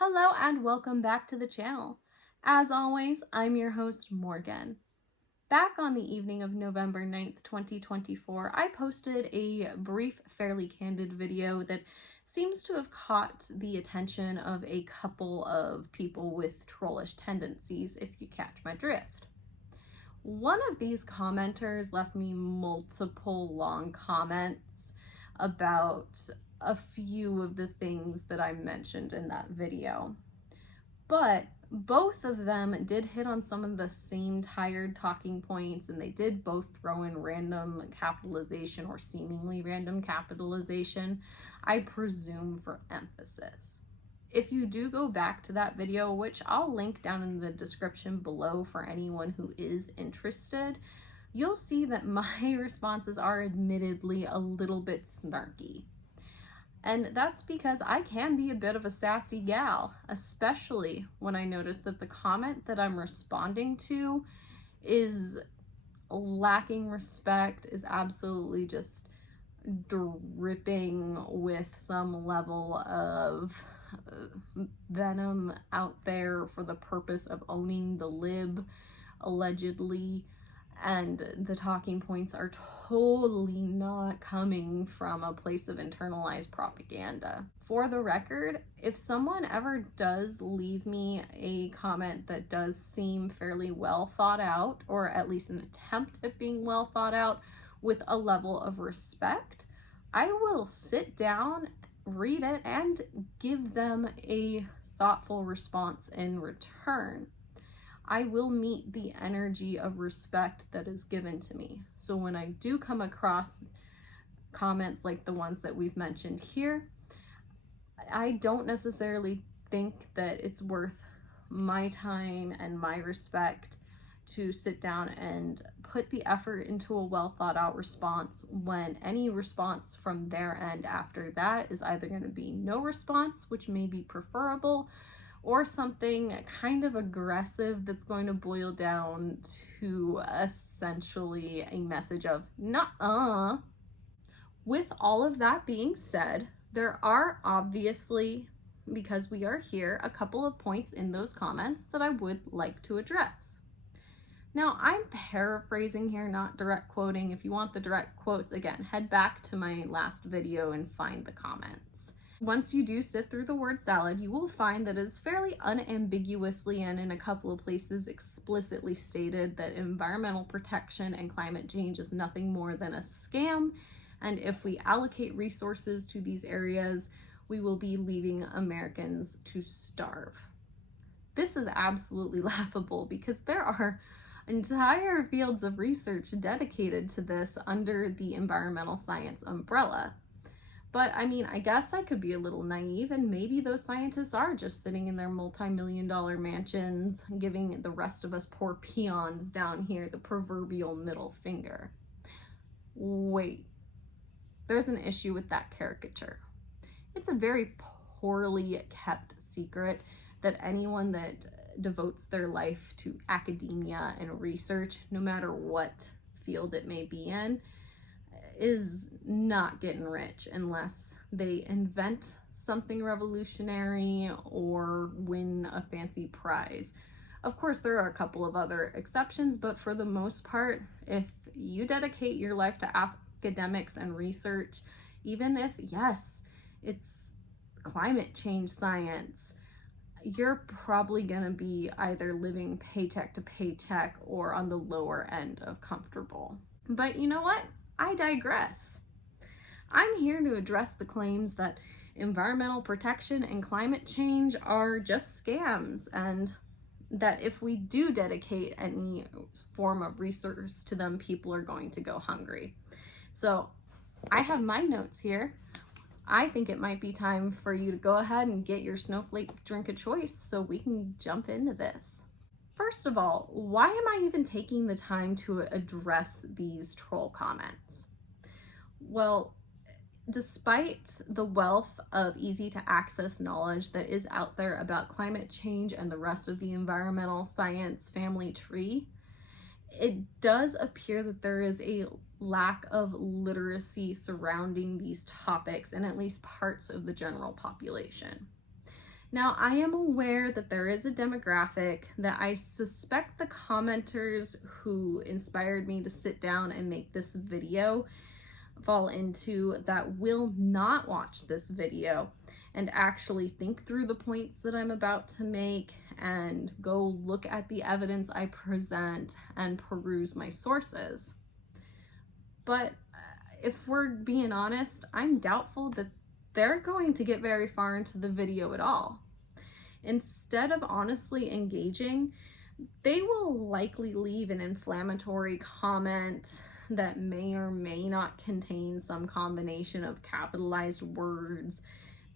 Hello and welcome back to the channel. As always, I'm your host, Morgan. Back on the evening of November 9th, 2024, I posted a brief, fairly candid video that seems to have caught the attention of a couple of people with trollish tendencies, if you catch my drift. One of these commenters left me multiple long comments about a few of the things that I mentioned in that video. But both of them did hit on some of the same tired talking points, and they did both throw in random capitalization or seemingly random capitalization, I presume for emphasis. If you do go back to that video, which I'll link down in the description below for anyone who is interested, you'll see that my responses are admittedly a little bit snarky. And that's because I can be a bit of a sassy gal, especially when I notice that the comment that I'm responding to is lacking respect, is absolutely just dripping with some level of venom out there for the purpose of owning the lib, allegedly. And the talking points are totally not coming from a place of internalized propaganda. For the record, if someone ever does leave me a comment that does seem fairly well thought out, or at least an attempt at being well thought out with a level of respect, I will sit down, read it, and give them a thoughtful response in return. I will meet the energy of respect that is given to me. So when I do come across comments like the ones that we've mentioned here, I don't necessarily think that it's worth my time and my respect to sit down and put the effort into a well thought out response when any response from their end after that is either going to be no response, which may be preferable, or something kind of aggressive that's going to boil down to essentially a message of nuh-uh. With all of that being said, there are obviously, because we are here, a couple of points in those comments that I would like to address. Now, I'm paraphrasing here, not direct quoting. If you want the direct quotes, again, head back to my last video and find the comments. Once you do sift through the word salad, you will find that it's fairly unambiguously and in a couple of places explicitly stated that environmental protection and climate change is nothing more than a scam. And if we allocate resources to these areas, we will be leaving Americans to starve. This is absolutely laughable because there are entire fields of research dedicated to this under the environmental science umbrella. But I mean, I guess I could be a little naive, and maybe those scientists are just sitting in their multi-million-dollar mansions giving the rest of us poor peons down here the proverbial middle finger. Wait, there's an issue with that caricature. It's a very poorly kept secret that anyone that devotes their life to academia and research, no matter what field it may be in, is not getting rich unless they invent something revolutionary or win a fancy prize. Of course, there are a couple of other exceptions, but for the most part, if you dedicate your life to academics and research, even if, yes, it's climate change science, you're probably going to be either living paycheck to paycheck or on the lower end of comfortable. But you know what? I digress. I'm here to address the claims that environmental protection and climate change are just scams, and that if we do dedicate any form of resource to them, people are going to go hungry. So I have my notes here. I think it might be time for you to go ahead and get your snowflake drink of choice so we can jump into this. First of all, why am I even taking the time to address these troll comments? Well, despite the wealth of easy to access knowledge that is out there about climate change and the rest of the environmental science family tree, it does appear that there is a lack of literacy surrounding these topics in at least parts of the general population. Now, I am aware that there is a demographic that I suspect the commenters who inspired me to sit down and make this video fall into that will not watch this video and actually think through the points that I'm about to make and go look at the evidence I present and peruse my sources. But if we're being honest, I'm doubtful that they're going to get very far into the video at all. Instead of honestly engaging, they will likely leave an inflammatory comment that may or may not contain some combination of capitalized words,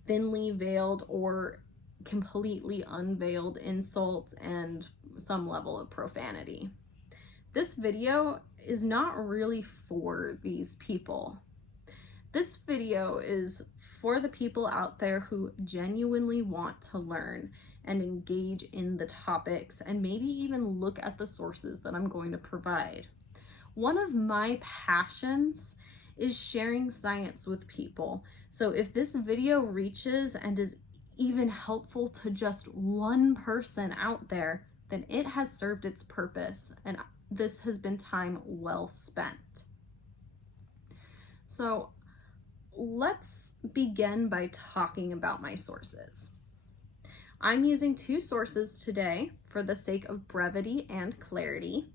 thinly veiled or completely unveiled insults, and some level of profanity. This video is not really for these people. This video is for the people out there who genuinely want to learn and engage in the topics and maybe even look at the sources that I'm going to provide. One of my passions is sharing science with people. So if this video reaches and is even helpful to just one person out there, then it has served its purpose, and this has been time well spent. So let's begin by talking about my sources. I'm using two sources today for the sake of brevity and clarity.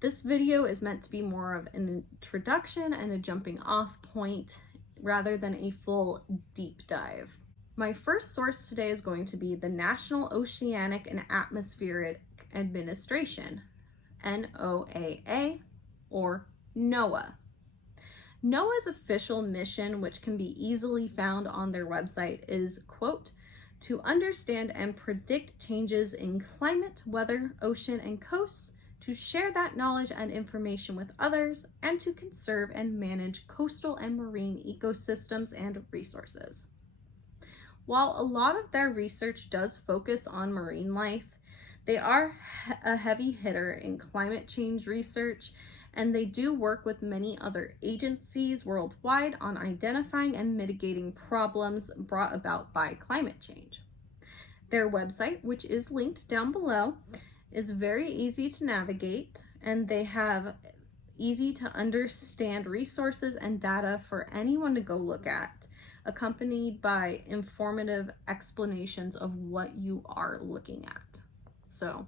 This video is meant to be more of an introduction and a jumping off point rather than a full deep dive. My first source today is going to be the National Oceanic and Atmospheric Administration, NOAA, or NOAA. NOAA's official mission, which can be easily found on their website, is, quote, to understand and predict changes in climate, weather, ocean, and coasts, to share that knowledge and information with others, and to conserve and manage coastal and marine ecosystems and resources. While a lot of their research does focus on marine life, they are a heavy hitter in climate change research, and they do work with many other agencies worldwide on identifying and mitigating problems brought about by climate change. Their website, which is linked down below, is very easy to navigate, and they have easy to understand resources and data for anyone to go look at, accompanied by informative explanations of what you are looking at. So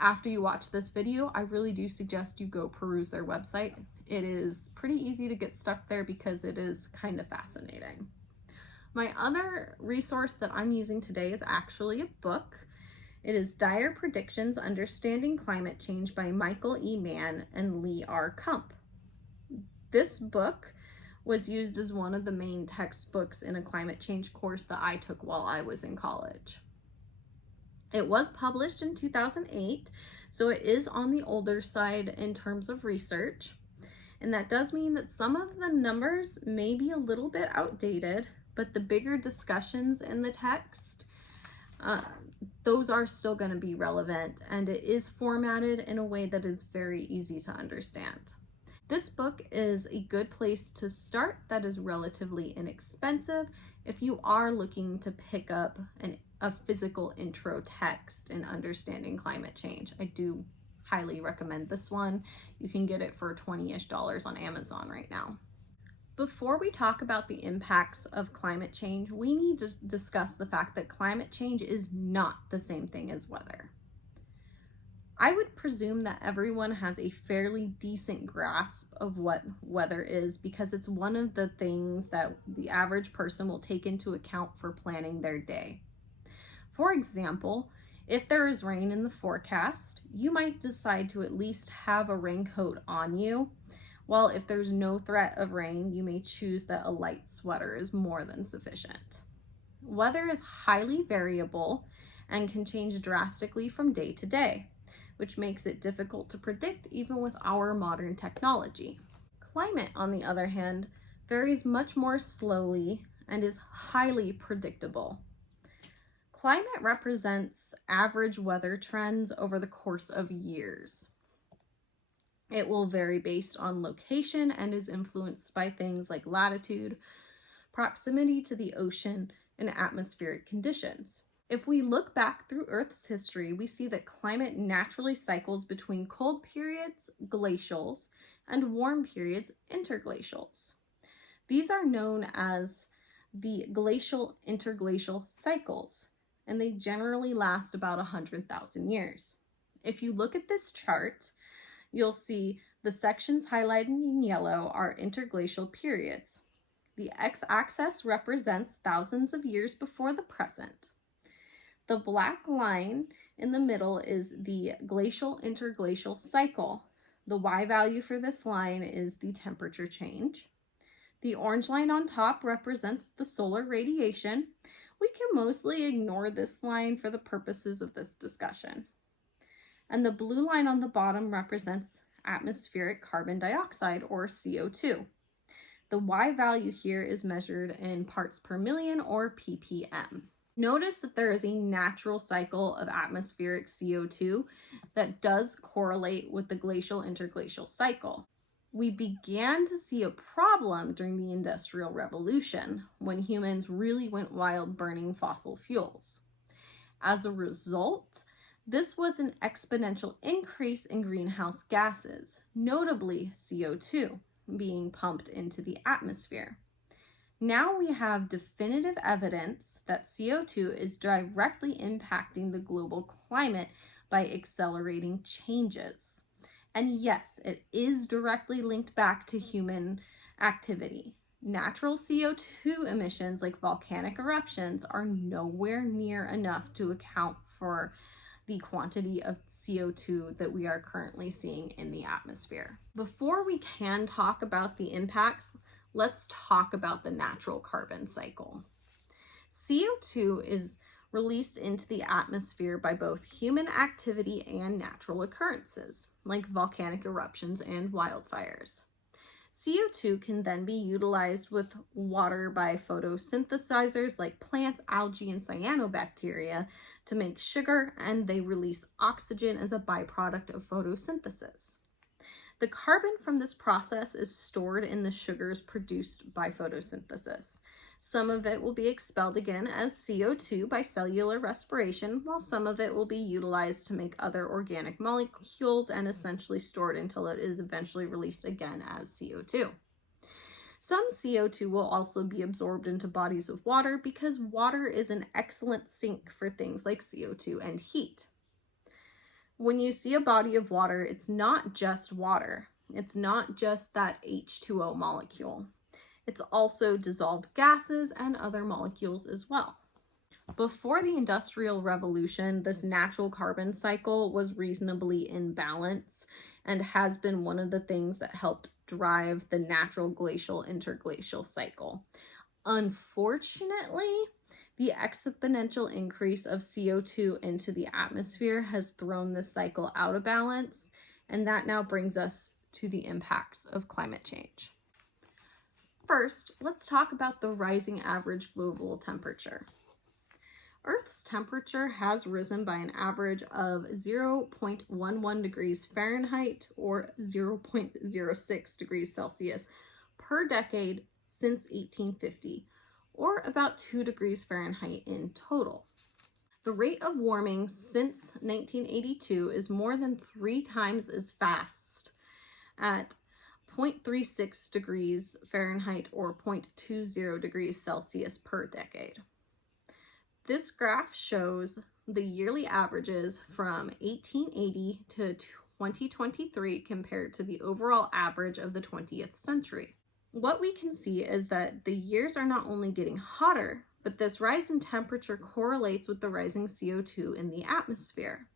after you watch this video, I really do suggest you go peruse their website. It is pretty easy to get stuck there because it is kind of fascinating. My other resource that I'm using today is actually a book. It is Dire Predictions: Understanding Climate Change by Michael E. Mann and Lee R. Kump. This book was used as one of the main textbooks in a climate change course that I took while I was in college. It was published in 2008, so it is on the older side in terms of research. And that does mean that some of the numbers may be a little bit outdated, but the bigger discussions in the text, those are still going to be relevant, and it is formatted in a way that is very easy to understand. This book is a good place to start that is relatively inexpensive if you are looking to pick up a physical intro text in understanding climate change. I do highly recommend this one. You can get it for $20-ish on Amazon right now. Before we talk about the impacts of climate change, we need to discuss the fact that climate change is not the same thing as weather. I would presume that everyone has a fairly decent grasp of what weather is because it's one of the things that the average person will take into account for planning their day. For example, if there is rain in the forecast, you might decide to at least have a raincoat on you, while if there's no threat of rain, you may choose that a light sweater is more than sufficient. Weather is highly variable and can change drastically from day to day, which makes it difficult to predict even with our modern technology. Climate, on the other hand, varies much more slowly and is highly predictable. Climate represents average weather trends over the course of years. It will vary based on location and is influenced by things like latitude, proximity to the ocean, and atmospheric conditions. If we look back through Earth's history, we see that climate naturally cycles between cold periods, glacials, and warm periods, interglacials. These are known as the glacial-interglacial cycles, and they generally last about 100,000 years. If you look at this chart, you'll see the sections highlighted in yellow are interglacial periods. The x-axis represents thousands of years before the present. The black line in the middle is the glacial-interglacial cycle. The y value for this line is the temperature change. The orange line on top represents the solar radiation. We can mostly ignore this line for the purposes of this discussion. And the blue line on the bottom represents atmospheric carbon dioxide, or CO2. The Y value here is measured in parts per million, or ppm. Notice that there is a natural cycle of atmospheric CO2 that does correlate with the glacial-interglacial cycle. We began to see a problem during the Industrial Revolution, when humans really went wild burning fossil fuels. As a result, this was an exponential increase in greenhouse gases, notably CO2, being pumped into the atmosphere. Now we have definitive evidence that CO2 is directly impacting the global climate by accelerating changes. And yes, it is directly linked back to human activity. Natural CO2 emissions like volcanic eruptions are nowhere near enough to account for the quantity of CO2 that we are currently seeing in the atmosphere. Before we can talk about the impacts, let's talk about the natural carbon cycle. CO2 is released into the atmosphere by both human activity and natural occurrences, like volcanic eruptions and wildfires. CO2 can then be utilized with water by photosynthesizers like plants, algae, and cyanobacteria to make sugar, and they release oxygen as a byproduct of photosynthesis. The carbon from this process is stored in the sugars produced by photosynthesis. Some of it will be expelled again as CO2 by cellular respiration, while some of it will be utilized to make other organic molecules and essentially stored until it is eventually released again as CO2. Some CO2 will also be absorbed into bodies of water because water is an excellent sink for things like CO2 and heat. When you see a body of water, it's not just water. It's not just that H2O molecule. It's also dissolved gases and other molecules as well. Before the Industrial Revolution, this natural carbon cycle was reasonably in balance and has been one of the things that helped drive the natural glacial-interglacial cycle. Unfortunately, the exponential increase of CO2 into the atmosphere has thrown this cycle out of balance, and that now brings us to the impacts of climate change. First, let's talk about the rising average global temperature. Earth's temperature has risen by an average of 0.11 degrees Fahrenheit or 0.06 degrees Celsius per decade since 1850, or about 2 degrees Fahrenheit in total. The rate of warming since 1982 is more than 3 times as fast at 0.36 degrees Fahrenheit or 0.20 degrees Celsius per decade. This graph shows the yearly averages from 1880 to 2023 compared to the overall average of the 20th century. What we can see is that the years are not only getting hotter, but this rise in temperature correlates with the rising CO2 in the atmosphere.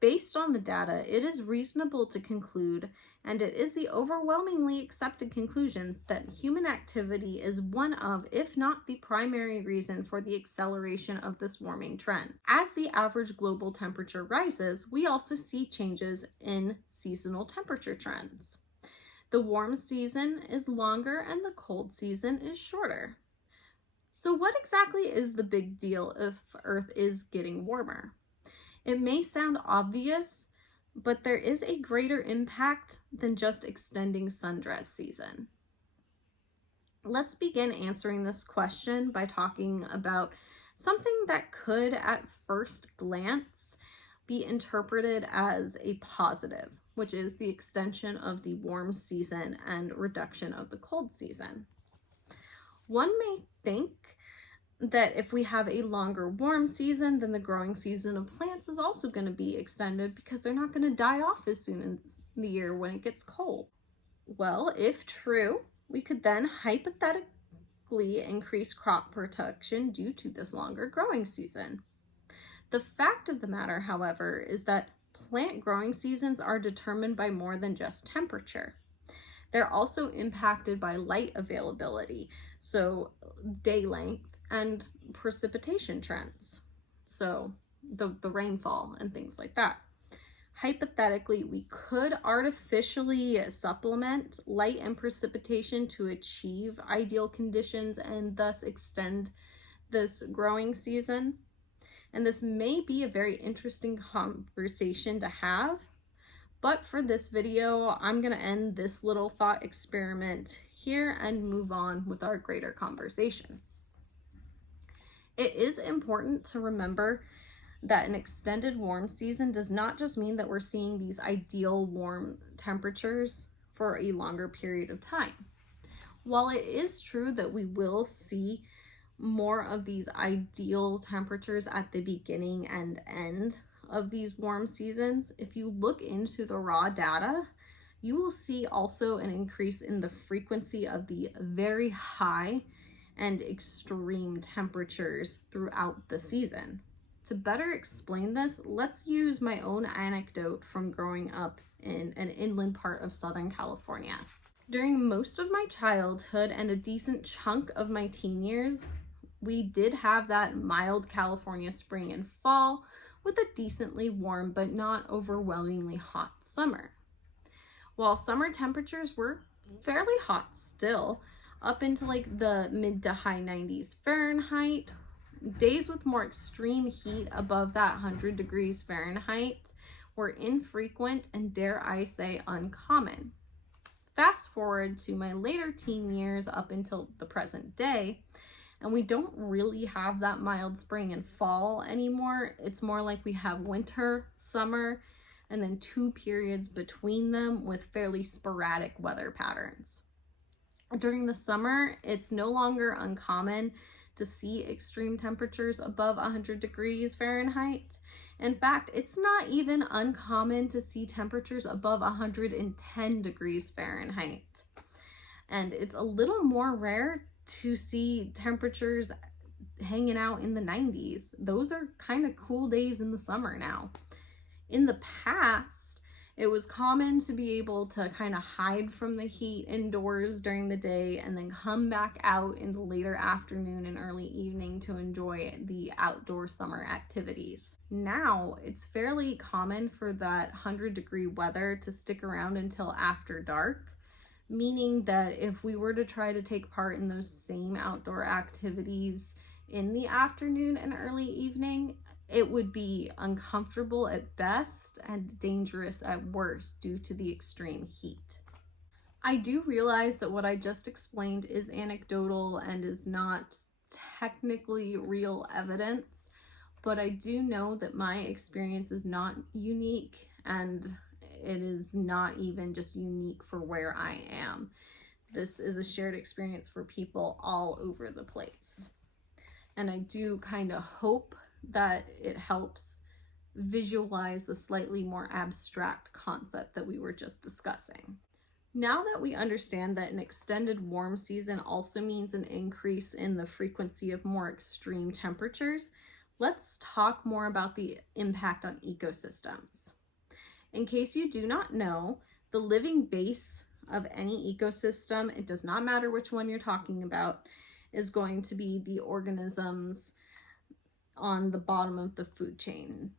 Based on the data, it is reasonable to conclude, and it is the overwhelmingly accepted conclusion, that human activity is one of, if not the primary reason for the acceleration of this warming trend. As the average global temperature rises, we also see changes in seasonal temperature trends. The warm season is longer and the cold season is shorter. So what exactly is the big deal if Earth is getting warmer? It may sound obvious, but there is a greater impact than just extending sundress season. Let's begin answering this question by talking about something that could at first glance be interpreted as a positive, which is the extension of the warm season and reduction of the cold season. One may think that if we have a longer warm season, then the growing season of plants is also going to be extended because they're not going to die off as soon in the year when it gets cold. Well, if true, we could then hypothetically increase crop production due to this longer growing season. The fact of the matter, however, is that plant growing seasons are determined by more than just temperature. They're also impacted by light availability, so day length, and precipitation trends, so the rainfall and things like that. Hypothetically, we could artificially supplement light and precipitation to achieve ideal conditions and thus extend this growing season. And this may be a very interesting conversation to have, but for this video, I'm going to end this little thought experiment here and move on with our greater conversation. It is important to remember that an extended warm season does not just mean that we're seeing these ideal warm temperatures for a longer period of time. While it is true that we will see more of these ideal temperatures at the beginning and end of these warm seasons, if you look into the raw data, you will see also an increase in the frequency of the very high and extreme temperatures throughout the season. To better explain this, let's use my own anecdote from growing up in an inland part of Southern California. During most of my childhood and a decent chunk of my teen years, we did have that mild California spring and fall with a decently warm but not overwhelmingly hot summer. While summer temperatures were fairly hot still, up into like the mid to high 90s Fahrenheit, days with more extreme heat above that 100 degrees Fahrenheit were infrequent and, dare I say, uncommon. Fast forward to my later teen years up until the present day, and we don't really have that mild spring and fall anymore. It's more like we have winter, summer, and then 2 periods between them with fairly sporadic weather patterns. During the summer, it's no longer uncommon to see extreme temperatures above 100 degrees Fahrenheit. In fact, it's not even uncommon to see temperatures above 110 degrees Fahrenheit. And it's a little more rare to see temperatures hanging out in the 90s. Those are kind of cool days in the summer now. In the past, it was common to be able to kind of hide from the heat indoors during the day and then come back out in the later afternoon and early evening to enjoy the outdoor summer activities. Now, it's fairly common for that 100-degree weather to stick around until after dark, meaning that if we were to try to take part in those same outdoor activities in the afternoon and early evening, it would be uncomfortable at best and dangerous at worst due to the extreme heat. I do realize that what I just explained is anecdotal and is not technically real evidence, but I do know that my experience is not unique, and it is not even just unique for where I am. This is a shared experience for people all over the place. And I do kind of hope that it helps visualize the slightly more abstract concept that we were just discussing. Now that we understand that an extended warm season also means an increase in the frequency of more extreme temperatures, let's talk more about the impact on ecosystems. In case you do not know, the living base of any ecosystem, it does not matter which one you're talking about, is going to be the organisms on the bottom of the food chain.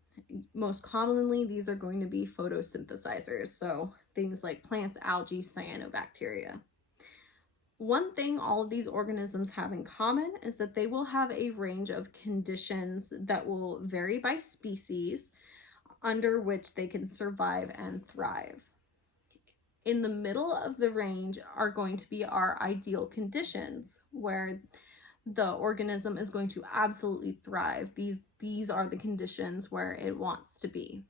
Most commonly, these are going to be photosynthesizers, so things like plants, algae, cyanobacteria. One thing all of these organisms have in common is that they will have a range of conditions that will vary by species under which they can survive and thrive. In the middle of the range are going to be our ideal conditions where the organism is going to absolutely thrive. These are the conditions where it wants to be.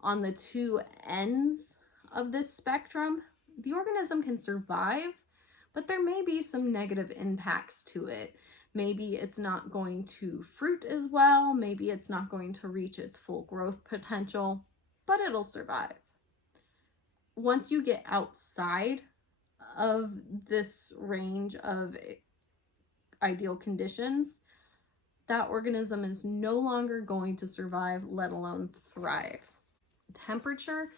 On the two ends of this spectrum, the organism can survive, but there may be some negative impacts to it. Maybe it's not going to fruit as well, maybe it's not going to reach its full growth potential, but it'll survive. Once you get outside of this range of ideal conditions, that organism is no longer going to survive, let alone thrive. Temperature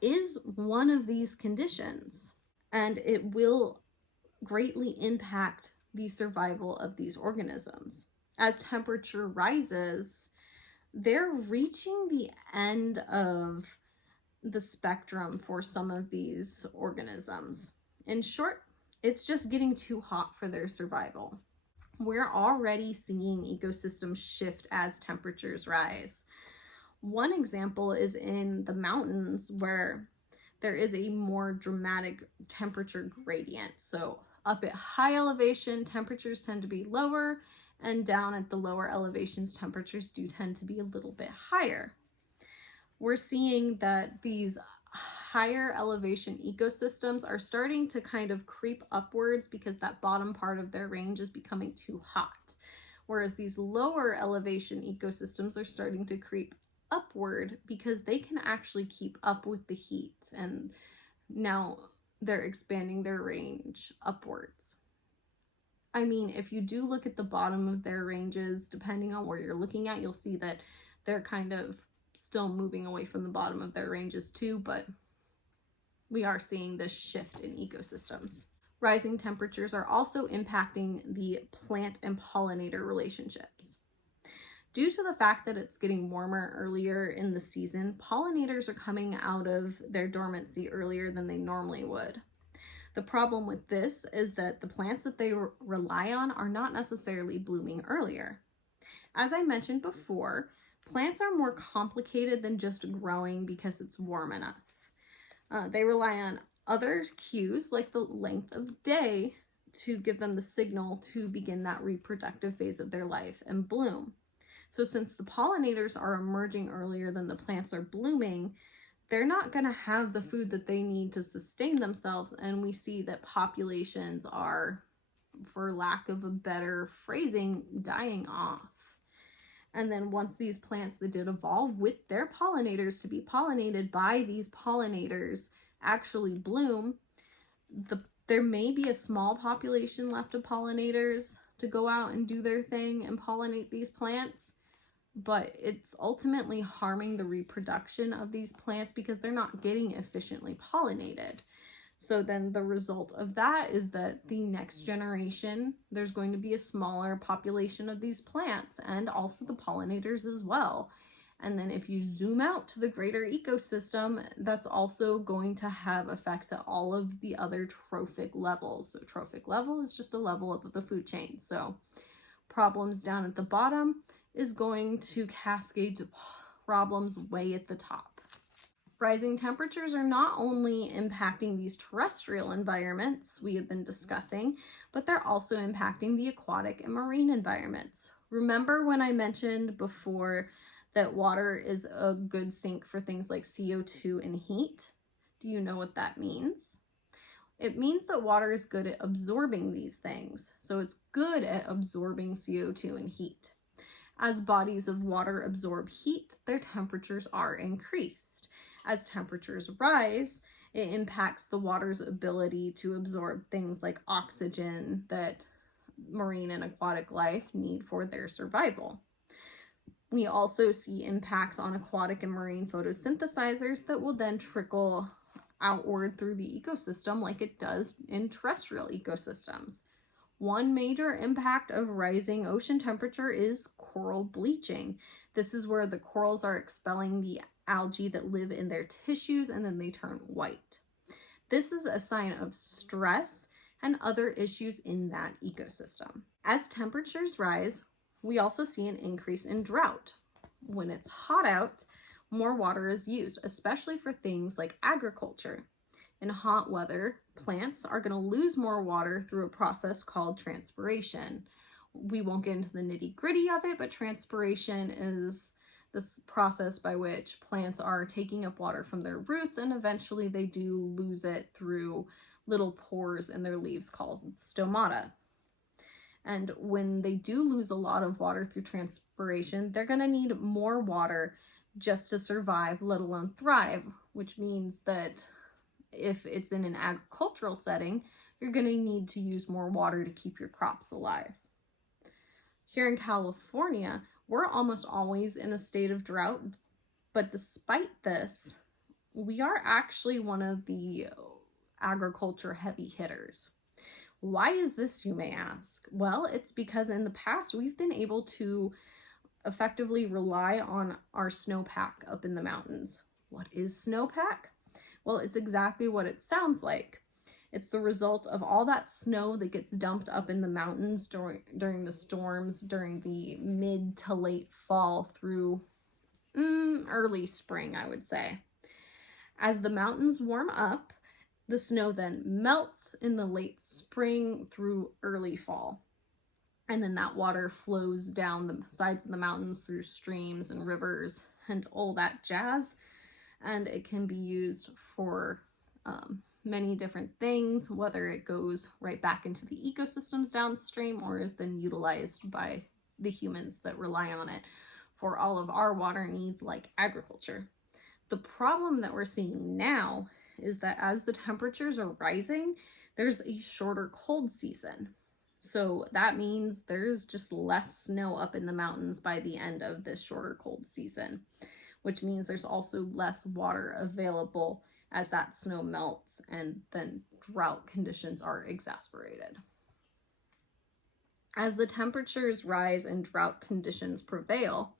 is one of these conditions, and it will greatly impact the survival of these organisms. As temperature rises, they're reaching the end of the spectrum for some of these organisms. In short, it's just getting too hot for their survival. We're already seeing ecosystems shift as temperatures rise. One example is in the mountains where there is a more dramatic temperature gradient. So up at high elevation, temperatures tend to be lower, and down at the lower elevations, temperatures do tend to be a little bit higher. We're seeing that these higher elevation ecosystems are starting to kind of creep upwards because that bottom part of their range is becoming too hot. Whereas these lower elevation ecosystems are starting to creep upward because they can actually keep up with the heat, and now they're expanding their range upwards. I mean, if you do look at the bottom of their ranges, depending on where you're looking at, you'll see that they're kind of still moving away from the bottom of their ranges too, but we are seeing this shift in ecosystems. Rising temperatures are also impacting the plant and pollinator relationships. Due to the fact that it's getting warmer earlier in the season, pollinators are coming out of their dormancy earlier than they normally would. The problem with this is that the plants that they rely on are not necessarily blooming earlier. As I mentioned before, plants are more complicated than just growing because it's warm enough. They rely on other cues like the length of day to give them the signal to begin that reproductive phase of their life and bloom. So since the pollinators are emerging earlier than the plants are blooming, they're not going to have the food that they need to sustain themselves, and we see that populations are, for lack of a better phrasing, dying off. And then once these plants that did evolve with their pollinators to be pollinated by these pollinators actually bloom, there may be a small population left of pollinators to go out and do their thing and pollinate these plants, but it's ultimately harming the reproduction of these plants because they're not getting efficiently pollinated. So then the result of that is that the next generation, there's going to be a smaller population of these plants and also the pollinators as well. And then if you zoom out to the greater ecosystem, that's also going to have effects at all of the other trophic levels. So trophic level is just a level up of the food chain. So problems down at the bottom is going to cascade to problems way at the top. Rising temperatures are not only impacting these terrestrial environments we have been discussing, but they're also impacting the aquatic and marine environments. Remember when I mentioned before that water is a good sink for things like CO2 and heat? Do you know what that means? It means that water is good at absorbing these things. So it's good at absorbing CO2 and heat. As bodies of water absorb heat, their temperatures are increased. As temperatures rise, it impacts the water's ability to absorb things like oxygen that marine and aquatic life need for their survival. We also see impacts on aquatic and marine photosynthesizers that will then trickle outward through the ecosystem like it does in terrestrial ecosystems. One major impact of rising ocean temperature is coral bleaching. This is where the corals are expelling the algae that live in their tissues and then they turn white. This is a sign of stress and other issues in that ecosystem. As temperatures rise, we also see an increase in drought. When it's hot out, more water is used, especially for things like agriculture. In hot weather, plants are going to lose more water through a process called transpiration. We won't get into the nitty-gritty of it, but transpiration is this process by which plants are taking up water from their roots, and eventually they do lose it through little pores in their leaves called stomata. And when they do lose a lot of water through transpiration, they're going to need more water just to survive, let alone thrive, which means that if it's in an agricultural setting, you're going to need to use more water to keep your crops alive. Here in California, we're almost always in a state of drought, but despite this, we are actually one of the agriculture heavy hitters. Why is this, you may ask? Well, it's because in the past we've been able to effectively rely on our snowpack up in the mountains. What is snowpack? Well, it's exactly what it sounds like. It's the result of all that snow that gets dumped up in the mountains during the storms, during the mid to late fall through early spring, I would say. As the mountains warm up, the snow then melts in the late spring through early fall. And then that water flows down the sides of the mountains through streams and rivers and all that jazz. And it can be used for many different things, whether it goes right back into the ecosystems downstream or is then utilized by the humans that rely on it for all of our water needs like agriculture. The problem that we're seeing now is that as the temperatures are rising, there's a shorter cold season. So that means there's just less snow up in the mountains by the end of this shorter cold season, which means there's also less water available as that snow melts, and then drought conditions are exacerbated. As the temperatures rise and drought conditions prevail,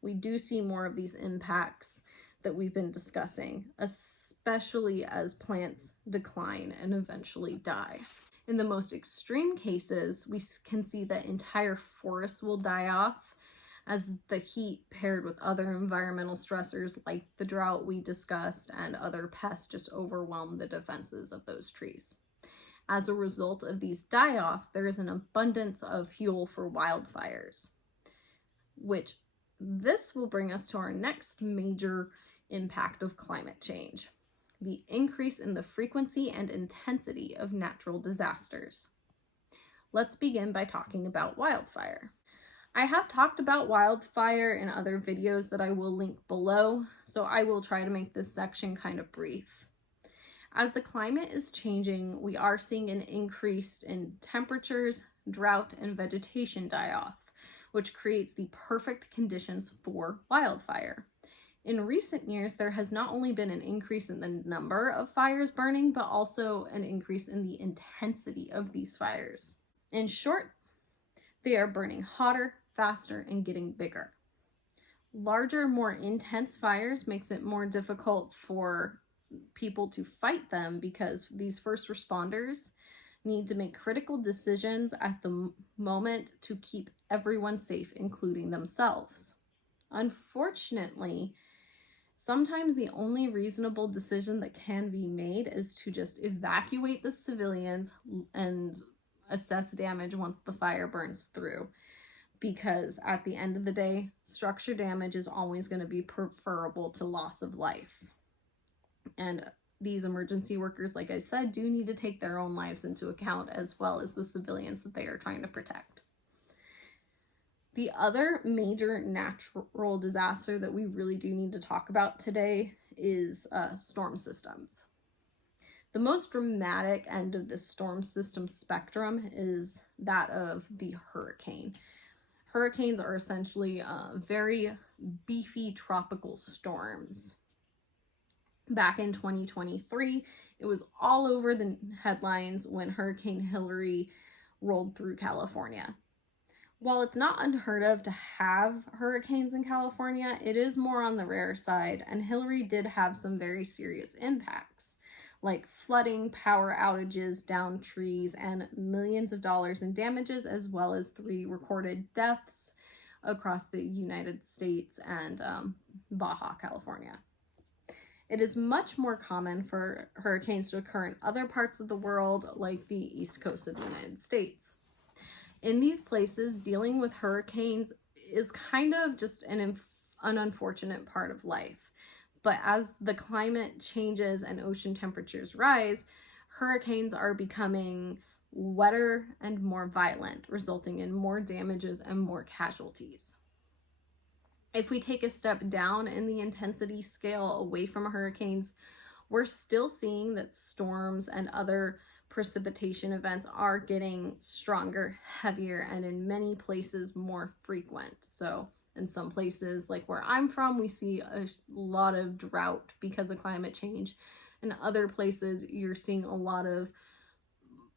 we do see more of these impacts that we've been discussing, especially as plants decline and eventually die. In the most extreme cases, we can see that entire forests will die off as the heat paired with other environmental stressors like the drought we discussed and other pests just overwhelm the defenses of those trees. As a result of these die-offs, there is an abundance of fuel for wildfires, which this will bring us to our next major impact of climate change: the increase in the frequency and intensity of natural disasters. Let's begin by talking about wildfire. I have talked about wildfire in other videos that I will link below, so I will try to make this section kind of brief. As the climate is changing, we are seeing an increase in temperatures, drought, and vegetation die-off, which creates the perfect conditions for wildfire. In recent years, there has not only been an increase in the number of fires burning, but also an increase in the intensity of these fires. In short, they are burning hotter, faster, and getting bigger. Larger, more intense fires makes it more difficult for people to fight them because these first responders need to make critical decisions at the moment to keep everyone safe, including themselves. Unfortunately, sometimes the only reasonable decision that can be made is to just evacuate the civilians and assess damage once the fire burns through. Because at the end of the day, structure damage is always going to be preferable to loss of life. And these emergency workers, like I said, do need to take their own lives into account as well as the civilians that they are trying to protect. The other major natural disaster that we really do need to talk about today is storm systems. The most dramatic end of the storm system spectrum is that of the hurricane. Hurricanes are essentially very beefy tropical storms. Back in 2023, it was all over the headlines when Hurricane Hillary rolled through California. While it's not unheard of to have hurricanes in California, it is more on the rare side, and Hillary did have some very serious impacts, like flooding, power outages, downed trees, and millions of dollars in damages, as well as 3 recorded deaths across the United States and Baja California. It is much more common for hurricanes to occur in other parts of the world, like the east coast of the United States. In these places, dealing with hurricanes is kind of just an unfortunate part of life. But as the climate changes and ocean temperatures rise, hurricanes are becoming wetter and more violent, resulting in more damages and more casualties. If we take a step down in the intensity scale away from hurricanes, we're still seeing that storms and other precipitation events are getting stronger, heavier, and in many places more frequent. So in some places, like where I'm from, we see a lot of drought because of climate change. In other places, you're seeing a lot of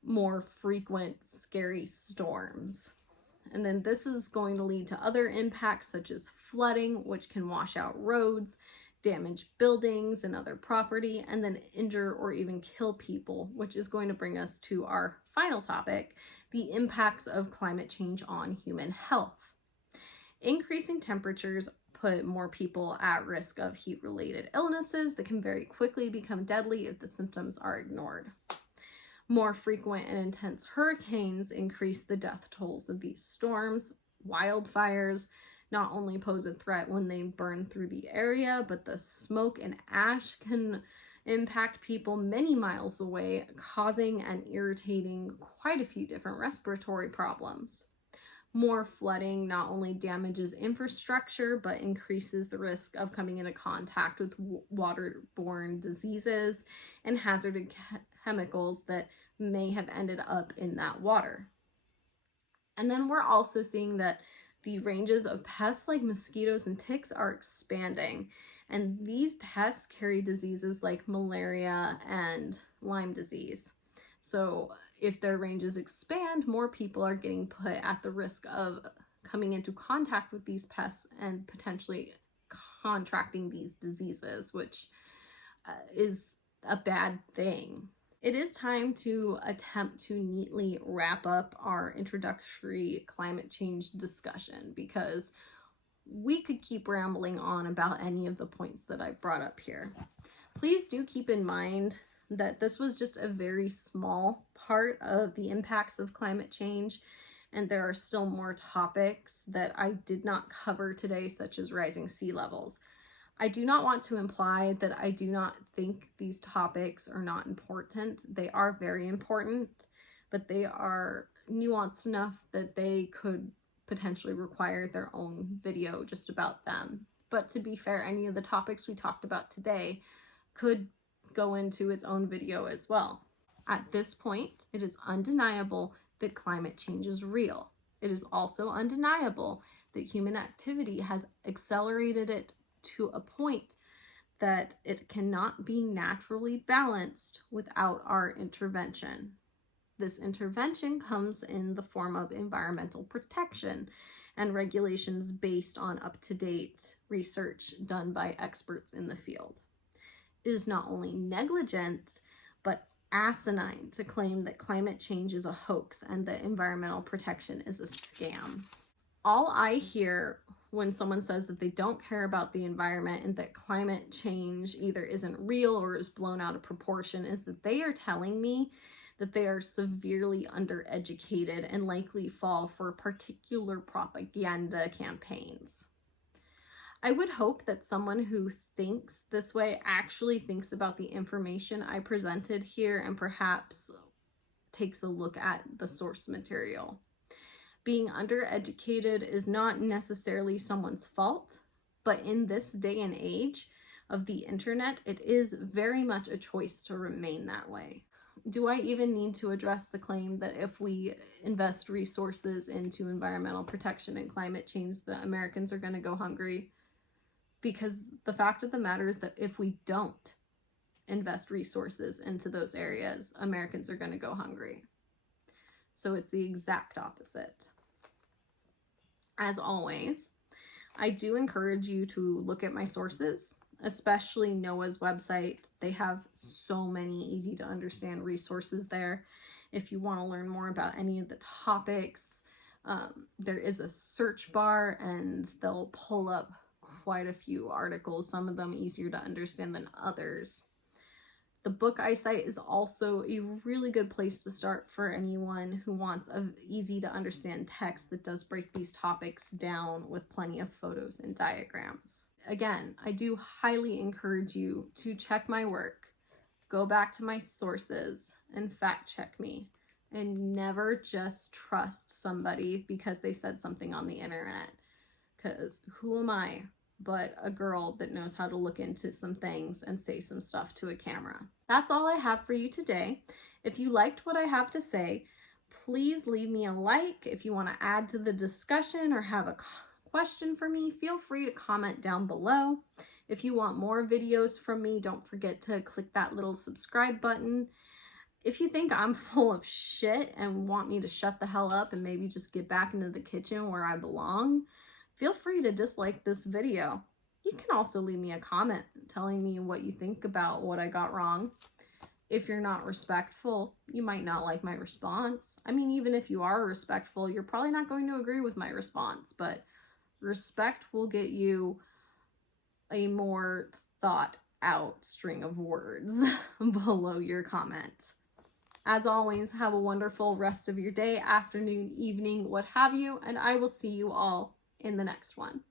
more frequent, scary storms. And then this is going to lead to other impacts such as flooding, which can wash out roads, damage buildings and other property, and then injure or even kill people, which is going to bring us to our final topic, the impacts of climate change on human health. Increasing temperatures put more people at risk of heat-related illnesses that can very quickly become deadly if the symptoms are ignored. More frequent and intense hurricanes increase the death tolls of these storms. Wildfires not only pose a threat when they burn through the area, but the smoke and ash can impact people many miles away, causing and irritating quite a few different respiratory problems. More flooding not only damages infrastructure, but increases the risk of coming into contact with waterborne diseases and hazardous chemicals that may have ended up in that water. And then we're also seeing that the ranges of pests like mosquitoes and ticks are expanding. And these pests carry diseases like malaria and Lyme disease. So if their ranges expand, more people are getting put at the risk of coming into contact with these pests and potentially contracting these diseases, which is a bad thing. It is time to attempt to neatly wrap up our introductory climate change discussion, because we could keep rambling on about any of the points that I brought up here. Please do keep in mind that this was just a very small part of the impacts of climate change, and there are still more topics that I did not cover today, such as rising sea levels. I do not want to imply that I do not think these topics are not important. They are very important, but they are nuanced enough that they could potentially require their own video just about them. But to be fair, any of the topics we talked about today could go into its own video as well. At this point, it is undeniable that climate change is real. It is also undeniable that human activity has accelerated it to a point that it cannot be naturally balanced without our intervention. This intervention comes in the form of environmental protection and regulations based on up-to-date research done by experts in the field. It is not only negligent, but asinine to claim that climate change is a hoax and that environmental protection is a scam. All I hear when someone says that they don't care about the environment and that climate change either isn't real or is blown out of proportion is that they are telling me that they are severely undereducated and likely fall for particular propaganda campaigns. I would hope that someone who thinks this way actually thinks about the information I presented here and perhaps takes a look at the source material. Being undereducated is not necessarily someone's fault, but in this day and age of the internet, it is very much a choice to remain that way. Do I even need to address the claim that if we invest resources into environmental protection and climate change, that Americans are going to go hungry? Because the fact of the matter is that if we don't invest resources into those areas, Americans are going to go hungry. So it's the exact opposite. As always, I do encourage you to look at my sources, especially NOAA's website. They have so many easy to understand resources there. If you want to learn more about any of the topics, there is a search bar and they'll pull up quite a few articles, some of them easier to understand than others. The book eyesight is also a really good place to start for anyone who wants an easy to understand text that does break these topics down with plenty of photos and diagrams. Again, I do highly encourage you to check my work, go back to my sources, and fact check me. And never just trust somebody because they said something on the internet. Because who am I but a girl that knows how to look into some things and say some stuff to a camera? That's all I have for you today. If you liked what I have to say, please leave me a like. If you want to add to the discussion or have a question for me, feel free to comment down below. If you want more videos from me, don't forget to click that little subscribe button. If you think I'm full of shit and want me to shut the hell up and maybe just get back into the kitchen where I belong, feel free to dislike this video. You can also leave me a comment telling me what you think about what I got wrong. If you're not respectful, you might not like my response. I mean, even if you are respectful, you're probably not going to agree with my response, but respect will get you a more thought out string of words below your comment. As always, have a wonderful rest of your day, afternoon, evening, what have you, and I will see you all in the next one.